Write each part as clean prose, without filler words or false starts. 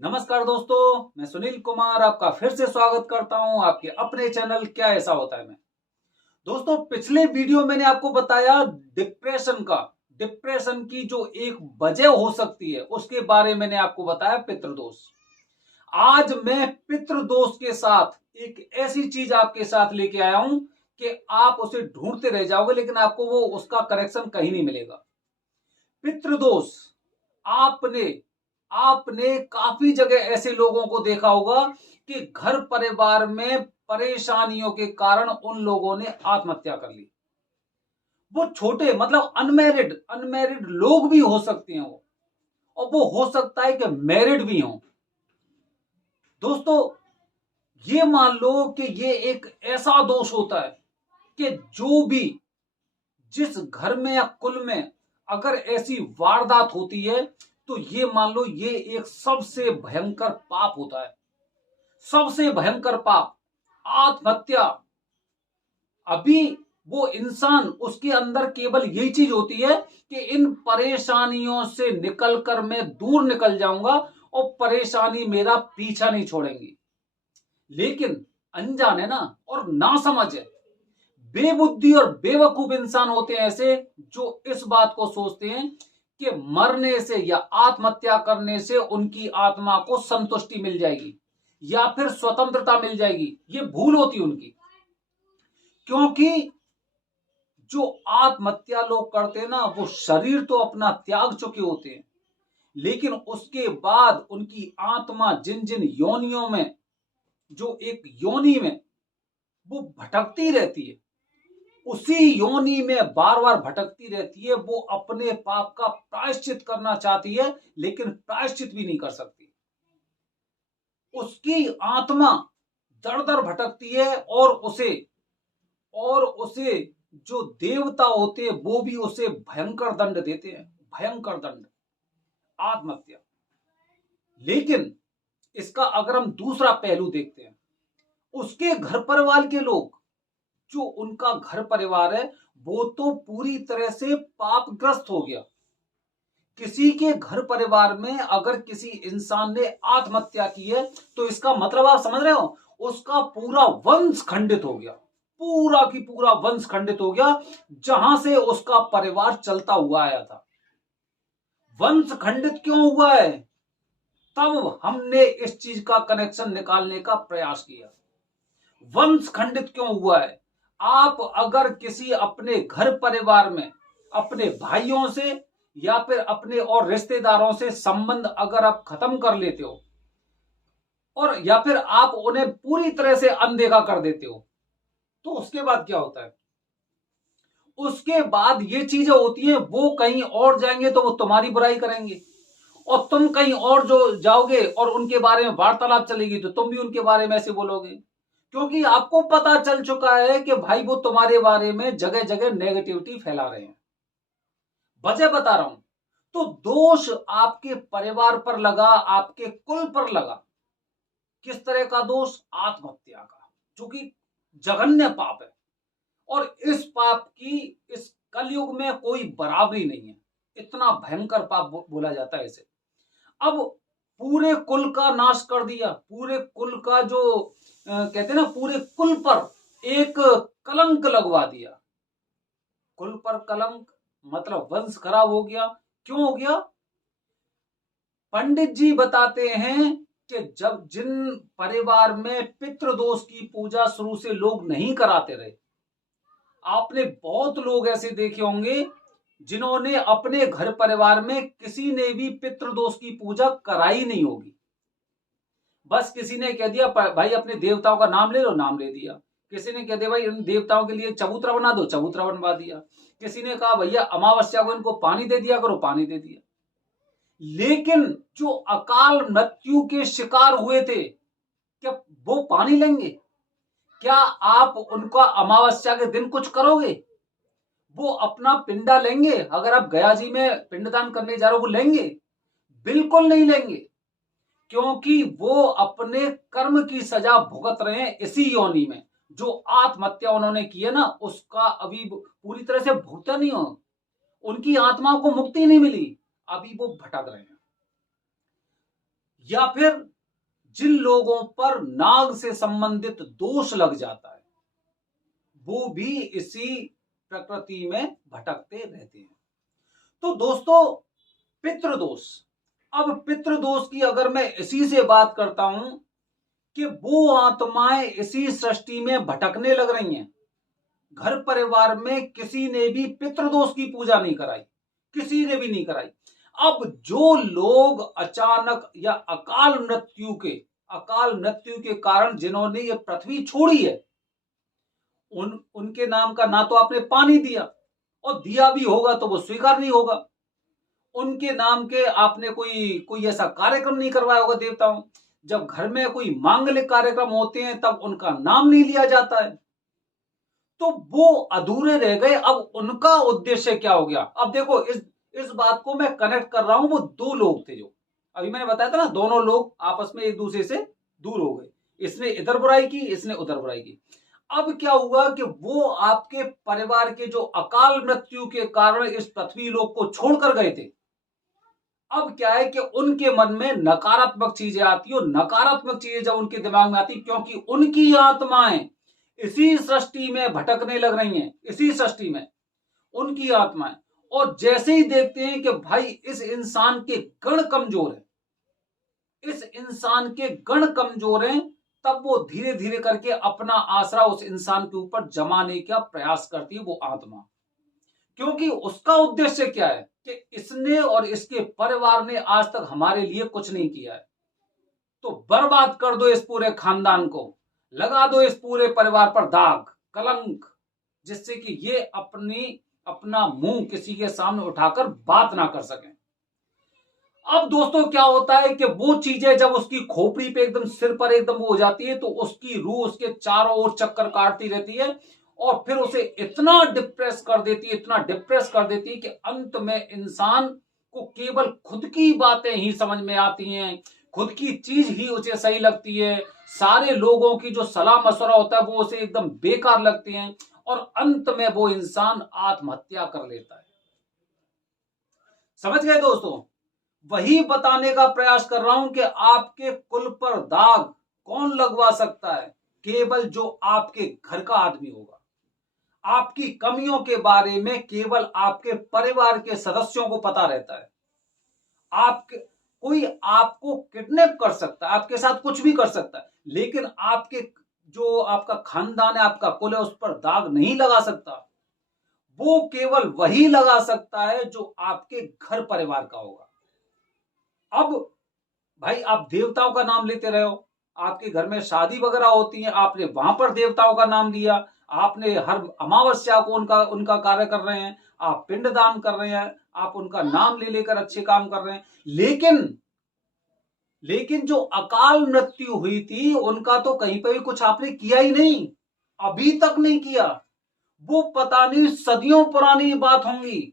नमस्कार दोस्तों, मैं सुनील कुमार आपका फिर से स्वागत करता हूं आपके अपने चैनल क्या ऐसा होता है में। दोस्तों, पिछले वीडियो मैंने आपको बताया डिप्रेशन की जो एक वजह हो सकती है उसके बारे में मैंने आपको बताया पितृदोष। आज मैं पितृदोष के साथ एक ऐसी चीज आपके साथ लेके आया हूं कि आप उसे ढूंढते रह जाओगे लेकिन आपको वो उसका करेक्शन कहीं नहीं मिलेगा। पितृदोष, आपने आपने काफी जगह ऐसे लोगों को देखा होगा कि घर परिवार में परेशानियों के कारण उन लोगों ने आत्महत्या कर ली। वो छोटे मतलब अनमैरिड अनमैरिड लोग भी हो सकते हैं वो, और वो हो सकता है कि मैरिड भी हो। दोस्तों, ये मान लो कि ये एक ऐसा दोष होता है कि जो भी जिस घर में या कुल में अगर ऐसी वारदात होती है तो ये मान लो ये एक सबसे भयंकर पाप होता है। सबसे भयंकर पाप आत्महत्या। अभी वो इंसान उसके अंदर केवल यही चीज होती है कि इन परेशानियों से निकलकर मैं दूर निकल जाऊंगा और परेशानी मेरा पीछा नहीं छोड़ेंगी। लेकिन अनजान है ना, और नासमझ है, बेबुद्धि और बेवकूफ इंसान होते हैं ऐसे जो इस बात को सोचते हैं कि मरने से या आत्महत्या करने से उनकी आत्मा को संतुष्टि मिल जाएगी या फिर स्वतंत्रता मिल जाएगी। ये भूल होती उनकी, क्योंकि जो आत्महत्या लोग करते हैं ना वो शरीर तो अपना त्याग चुके होते हैं, लेकिन उसके बाद उनकी आत्मा जिन जिन योनियों में, जो एक योनि में वो भटकती रहती है, उसी योनि में बार बार भटकती रहती है। वो अपने पाप का प्रायश्चित करना चाहती है लेकिन प्रायश्चित भी नहीं कर सकती। उसकी आत्मा दर दर भटकती है और उसे जो देवता होते हैं वो भी उसे भयंकर दंड देते हैं, भयंकर दंड, आत्महत्या। लेकिन इसका अगर हम दूसरा पहलू देखते हैं, उसके घर परिवार के लोग, जो उनका घर परिवार है वो तो पूरी तरह से पापग्रस्त हो गया। किसी के घर परिवार में अगर किसी इंसान ने आत्महत्या की है तो इसका मतलब आप समझ रहे हो, उसका पूरा वंश खंडित हो गया, पूरा की पूरा वंश खंडित हो गया, जहां से उसका परिवार चलता हुआ आया था। वंश खंडित क्यों हुआ है? तब हमने इस चीज का कनेक्शन निकालने का प्रयास किया। वंश खंडित क्यों हुआ है? आप अगर किसी अपने घर परिवार में अपने भाइयों से या फिर अपने और रिश्तेदारों से संबंध अगर आप खत्म कर लेते हो और या फिर आप उन्हें पूरी तरह से अनदेखा कर देते हो, तो उसके बाद क्या होता है? उसके बाद ये चीजें होती हैं, वो कहीं और जाएंगे तो वो तुम्हारी बुराई करेंगे, और तुम कहीं और जो जाओगे और उनके बारे में वार्तालाप चलेगी तो तुम भी उनके बारे में ऐसे बोलोगे, क्योंकि आपको पता चल चुका है कि भाई वो तुम्हारे बारे में जगह जगह नेगेटिविटी फैला रहे हैं। वजह बता रहा हूं। तो दोष आपके परिवार पर लगा, आपके कुल पर लगा। किस तरह का दोष? आत्महत्या का, जो कि जघन्य पाप है। और इस पाप की इस कलयुग में कोई बराबरी नहीं है। इतना भयंकर पाप बोला जाता है इसे। अब पूरे कुल का नाश कर दिया, पूरे कुल का जो कहते हैं ना, पूरे कुल पर एक कलंक लगवा दिया। कुल पर कलंक मतलब वंश खराब हो गया। क्यों हो गया? पंडित जी बताते हैं कि जब जिन परिवार में पितृदोष की पूजा शुरू से लोग नहीं कराते रहे, आपने बहुत लोग ऐसे देखे होंगे जिन्होंने अपने घर परिवार में किसी ने भी पितृदोष की पूजा कराई नहीं होगी। बस किसी ने कह दिया भाई अपने देवताओं का नाम ले लो, नाम ले दिया। किसी ने कह दिया भाई इन देवताओं के लिए चबूतरा बना दो, चबूतरा बनवा दिया। किसी ने कहा भैया अमावस्या को इनको पानी दे दिया करो, पानी दे दिया। लेकिन जो अकाल मृत्यु के शिकार हुए थे, क्या वो पानी लेंगे? क्या आप उनका अमावस्या के दिन कुछ करोगे? वो अपना पिंडा लेंगे? अगर आप गया जी में पिंडदान करने जा रहे हो, वो लेंगे? बिल्कुल नहीं लेंगे, क्योंकि वो अपने कर्म की सजा भुगत रहे हैं इसी योनि में। जो आत्महत्या उन्होंने की है ना, उसका अभी पूरी तरह से भुगतान नहीं हो, उनकी आत्मा को मुक्ति नहीं मिली, अभी वो भटक रहे हैं। या फिर जिन लोगों पर नाग से संबंधित दोष लग जाता है वो भी इसी प्रकृति में भटकते रहते हैं। तो दोस्तों, पितृदोष, अब पितृदोष की अगर मैं इसी से बात करता हूं कि वो आत्माएं इसी सृष्टि में भटकने लग रही हैं। घर परिवार में किसी ने भी पितृदोष की पूजा नहीं कराई, किसी ने भी नहीं कराई। अब जो लोग अचानक या अकाल मृत्यु के कारण जिन्होंने ये पृथ्वी छोड़ी है, उनके नाम का ना तो आपने पानी दिया, और दिया भी होगा तो वो स्वीकार नहीं होगा। उनके नाम के आपने कोई ऐसा कार्यक्रम नहीं करवाया होगा देवताओं। जब घर में कोई मांगलिक कार्यक्रम होते हैं तब उनका नाम नहीं लिया जाता है, तो वो अधूरे रह गए। अब उनका उद्देश्य क्या हो गया? अब देखो, इस बात को मैं कनेक्ट कर रहा हूं। वो दो लोग थे, जो अभी मैंने बताया था ना, दोनों लोग आपस में एक दूसरे से दूर हो गए। इसने इधर बुराई की, इसने उधर बुराई की। अब क्या हुआ कि वो आपके परिवार के जो अकाल मृत्यु के कारण इस पृथ्वी लोक को छोड़कर गए थे, अब क्या है कि उनके मन में नकारात्मक चीजें आती है। और नकारात्मक चीजें जब उनके दिमाग में आती, क्योंकि उनकी आत्माएं इसी सृष्टि में भटकने लग रही हैं, इसी सृष्टि में उनकी आत्माएं। और जैसे ही देखते हैं कि भाई इस इंसान के गण कमजोर है, इस इंसान के गण कमजोर हैं, तब वो धीरे धीरे करके अपना आसरा उस इंसान के ऊपर जमाने का प्रयास करती है वो आत्मा। क्योंकि उसका उद्देश्य क्या है कि इसने और इसके परिवार ने आज तक हमारे लिए कुछ नहीं किया है, तो बर्बाद कर दो इस पूरे खानदान को, लगा दो इस पूरे परिवार पर दाग, कलंक, जिससे कि ये अपना मुंह किसी के सामने उठाकर बात ना कर सकें। अब दोस्तों क्या होता है कि वो चीजें जब उसकी खोपड़ी पे एकदम, सिर पर एकदम वो हो जाती है, तो उसकी रूह उसके चारों ओर चक्कर काटती रहती है, और फिर उसे इतना डिप्रेस कर देती है, इतना डिप्रेस कर देती है कि अंत में इंसान को केवल खुद की बातें ही समझ में आती हैं, खुद की चीज ही उसे सही लगती है, सारे लोगों की जो सलाह मशवरा होता है वो उसे एकदम बेकार लगती है, और अंत में वो इंसान आत्महत्या कर लेता है। समझ गए दोस्तों? वही बताने का प्रयास कर रहा हूं कि आपके कुल पर दाग कौन लगवा सकता है? केवल जो आपके घर का आदमी होगा। आपकी कमियों के बारे में केवल आपके परिवार के सदस्यों को पता रहता है। कोई आपको किडनैप कर सकता है, आपके साथ कुछ भी कर सकता है, लेकिन जो आपका खानदान है, आपका कुल है, उस पर दाग नहीं लगा सकता। वो केवल वही लगा सकता है जो आपके घर परिवार का होगा। अब भाई, आप देवताओं का नाम लेते रहे हो, आपके घर में शादी वगैरह होती है, आपने वहां पर देवताओं का नाम लिया, आपने हर अमावस्या को उनका कार्य कर रहे हैं, आप पिंडदान कर रहे हैं, आप उनका नाम ले लेकर अच्छे काम कर रहे हैं, लेकिन जो अकाल मृत्यु हुई थी उनका तो कहीं पर भी कुछ आपने किया ही नहीं, अभी तक नहीं किया। वो पता नहीं सदियों पुरानी बात होंगी,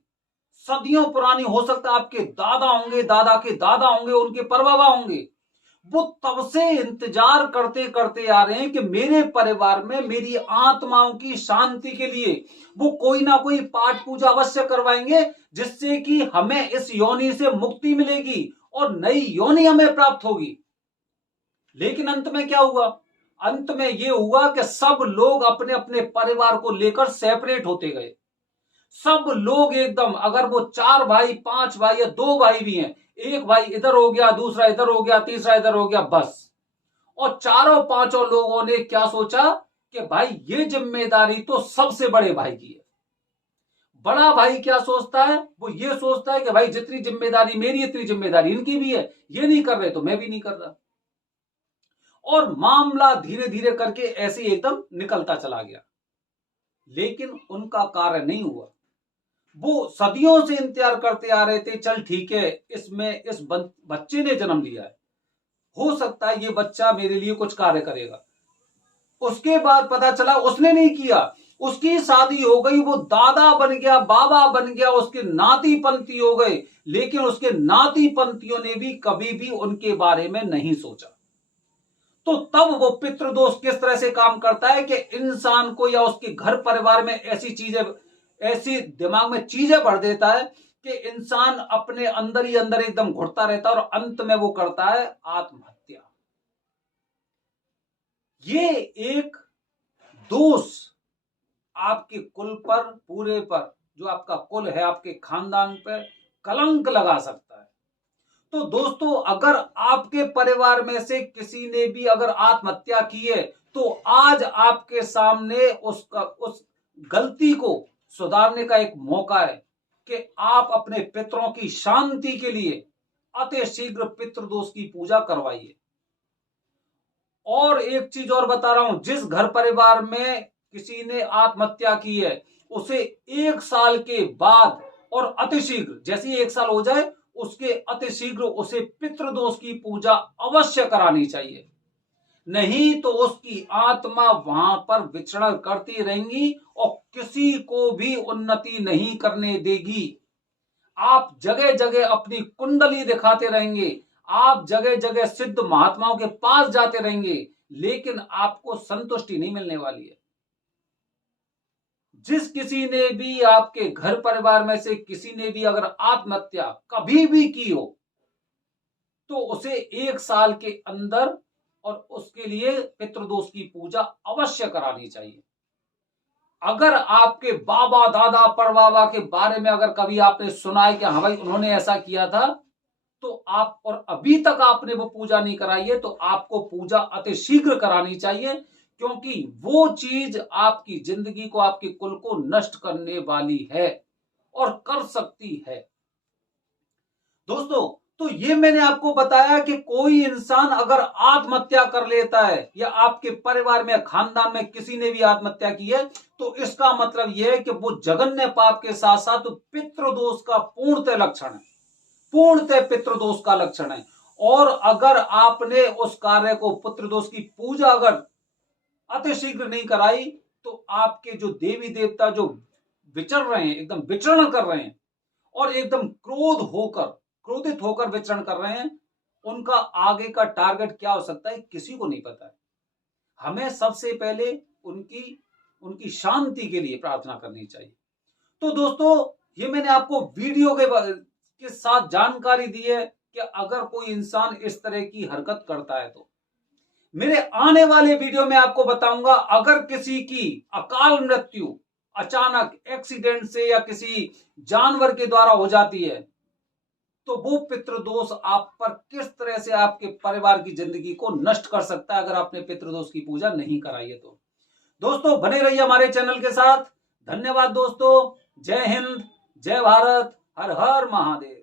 सदियों पुरानी, हो सकता है आपके दादा होंगे, दादा के दादा होंगे, उनके परबाबा होंगे। वो तब से इंतजार करते करते आ रहे हैं कि मेरे परिवार में मेरी आत्माओं की शांति के लिए वो कोई ना कोई पाठ पूजा अवश्य करवाएंगे, जिससे कि हमें इस योनि से मुक्ति मिलेगी और नई योनि हमें प्राप्त होगी। लेकिन अंत में क्या हुआ? अंत में यह हुआ कि सब लोग अपने अपने परिवार को लेकर सेपरेट होते गए। सब लोग एकदम, अगर वो 4 भाई 5 भाई या 2 भाई भी हैं, एक भाई इधर हो गया, दूसरा इधर हो गया, तीसरा इधर हो गया, बस। और चारों पांचों लोगों ने क्या सोचा कि भाई ये जिम्मेदारी तो सबसे बड़े भाई की है। बड़ा भाई क्या सोचता है? वो ये सोचता है कि भाई जितनी जिम्मेदारी मेरी इतनी जिम्मेदारी इनकी भी है, ये नहीं कर रहे तो मैं भी नहीं कर रहा। और मामला धीरे धीरे करके ऐसे एकदम निकलता चला गया, लेकिन उनका कार्य नहीं हुआ। वो सदियों से इंतजार करते आ रहे थे, चल ठीक है, इस बच्चे ने जन्म लिया है, हो सकता है ये बच्चा मेरे लिए कुछ कार्य करेगा। उसके बाद पता चला उसने नहीं किया, उसकी शादी हो गई, वो दादा बन गया, बाबा बन गया, उसके नाती पंथी हो गए, लेकिन उसके नाती पंथियों ने भी कभी भी उनके बारे में नहीं सोचा। तो तब वो पितृदोष किस तरह से काम करता है कि इंसान को या उसके घर परिवार में ऐसी दिमाग में चीजें भर देता है कि इंसान अपने अंदर ही अंदर एकदम घुटता रहता है और अंत में वो करता है आत्महत्या। ये एक दोष आपके कुल पर, पूरे पर, जो आपका कुल है, आपके खानदान पर कलंक लगा सकता है। तो दोस्तों, अगर आपके परिवार में से किसी ने भी अगर आत्महत्या की है, तो आज आपके सामने उस गलती को सुधारने का एक मौका है कि आप अपने पितरों की शांति के लिए अति शीघ्र पितृदोष की पूजा करवाइए। और एक चीज और बता रहा हूं, जिस घर परिवार में किसी ने आत्महत्या की है, उसे 1 साल के बाद और अतिशीघ्र, जैसे ही 1 साल हो जाए उसके अतिशीघ्र उसे पितृदोष की पूजा अवश्य करानी चाहिए। नहीं तो उसकी आत्मा वहां पर विचरण करती रहेंगी और किसी को भी उन्नति नहीं करने देगी। आप जगह जगह अपनी कुंडली दिखाते रहेंगे, आप जगह जगह सिद्ध महात्माओं के पास जाते रहेंगे, लेकिन आपको संतुष्टि नहीं मिलने वाली है। जिस किसी ने भी आपके घर परिवार में से किसी ने भी अगर आत्महत्या कभी भी की हो, तो उसे 1 साल के अंदर और उसके लिए पितृदोष की पूजा अवश्य करानी चाहिए। अगर आपके बाबा दादा परबाबा के बारे में अगर कभी आपने सुना है कि हाँ भाई उन्होंने ऐसा किया था, तो आप और अभी तक आपने वो पूजा नहीं कराई है, तो आपको पूजा अति शीघ्र करानी चाहिए, क्योंकि वो चीज आपकी जिंदगी को, आपके कुल को नष्ट करने वाली है और कर सकती है। दोस्तों, तो ये मैंने आपको बताया कि कोई इंसान अगर आत्महत्या कर लेता है या आपके परिवार में, खानदान में किसी ने भी आत्महत्या की है, तो इसका मतलब यह है कि वो जघन्य पाप के साथ साथ पितृदोष का पूर्णतः लक्षण है, पूर्णतः पितृदोष का लक्षण है। और अगर आपने उस कार्य को, पितृदोष की पूजा अगर अतिशीघ्र नहीं कराई, तो आपके जो देवी देवता जो विचर रहे हैं, एकदम विचरण कर रहे हैं और एकदम क्रोधित होकर विचरण कर रहे हैं, उनका आगे का टारगेट क्या हो सकता है किसी को नहीं पता है। हमें सबसे पहले उनकी शांति के लिए प्रार्थना करनी चाहिए। तो दोस्तों, ये मैंने आपको वीडियो के साथ जानकारी दी है कि अगर कोई इंसान इस तरह की हरकत करता है, तो मेरे आने वाले वीडियो में आपको बताऊंगा, अगर किसी की अकाल मृत्यु अचानक एक्सीडेंट से या किसी जानवर के द्वारा हो जाती है, तो वो पितृदोष आप पर किस तरह से आपके परिवार की जिंदगी को नष्ट कर सकता है, अगर आपने पितृदोष की पूजा नहीं कराई है तो। दोस्तों, बने रहिए हमारे चैनल के साथ। धन्यवाद दोस्तों। जय हिंद, जय भारत, हर हर महादेव।